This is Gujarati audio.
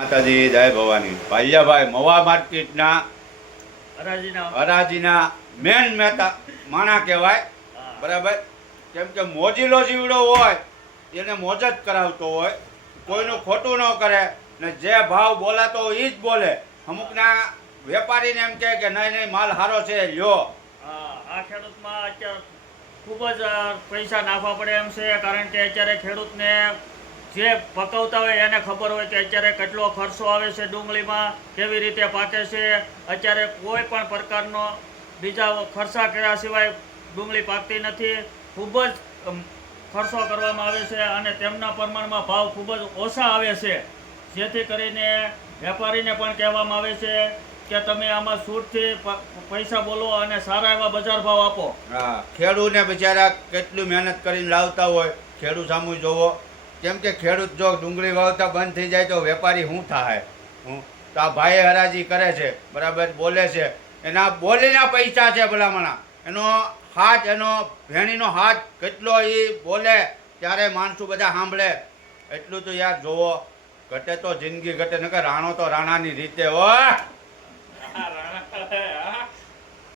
માતાજી જય ભવાની ભાઈયાભાઈ મવા માર્કેટના હરાજીના મેન મહેતા માણા કહેવાય. બરાબર. કેમ કે મોજીલો જીવડો હોય એને મોજ જ કરાવતો હોય, કોઈનું ખોટું ન કરે ને જે ભાવ બોલાતો હોય એ જ બોલે. અમુકના વેપારીને એમ કહે કે નહીં નહીં માલ સારો છે લ્યો. આ ખેડૂતમાં અત્યારે ખૂબ જ પૈસા નાખવા પડે એમ છે, કારણ કે અત્યારે ખેડૂતને જે પકવતા હોય એને ખબર હોય કે અત્યારે કેટલો ખર્ચો આવે છે ડુંગળીમાં, કેવી રીતે પાકે છે. અત્યારે કોઈ પણ પ્રકારનો બીજા ખર્ચા કર્યા સિવાય ડુંગળી પાકતી નથી. ખૂબ જ ખર્ચો કરવામાં આવે છે અને તેમના પ્રમાણમાં ભાવ ખૂબ જ ઓછા આવે છે, જેથી કરીને વેપારીને પણ કહેવામાં આવે છે કે તમે આમાં છૂટથી પૈસા બોલો અને સારા એવા બજાર ભાવ આપો. હા, ખેડૂતને બિચારા કેટલું મહેનત કરીને લાવતા હોય, ખેડૂત સામું જોવો. કેમ કે ખેડૂત જો ડુંગળી વાવતા બંધ થઈ જાય તો વેપારી શું થાય? તો આ ભાઈ હરાજી કરે છે, બરાબર, બોલે છે, એના બોલીના પૈસા છે ભલામણા. એનો હાથ, એનો ભેણીનો હાથ કેટલો એ બોલે ત્યારે માણસો બધા સાંભળે. એટલું તો યાર જોવો. ઘટે તો જિંદગી ઘટે, નકર રાણો તો રાણાની રીતે હોય.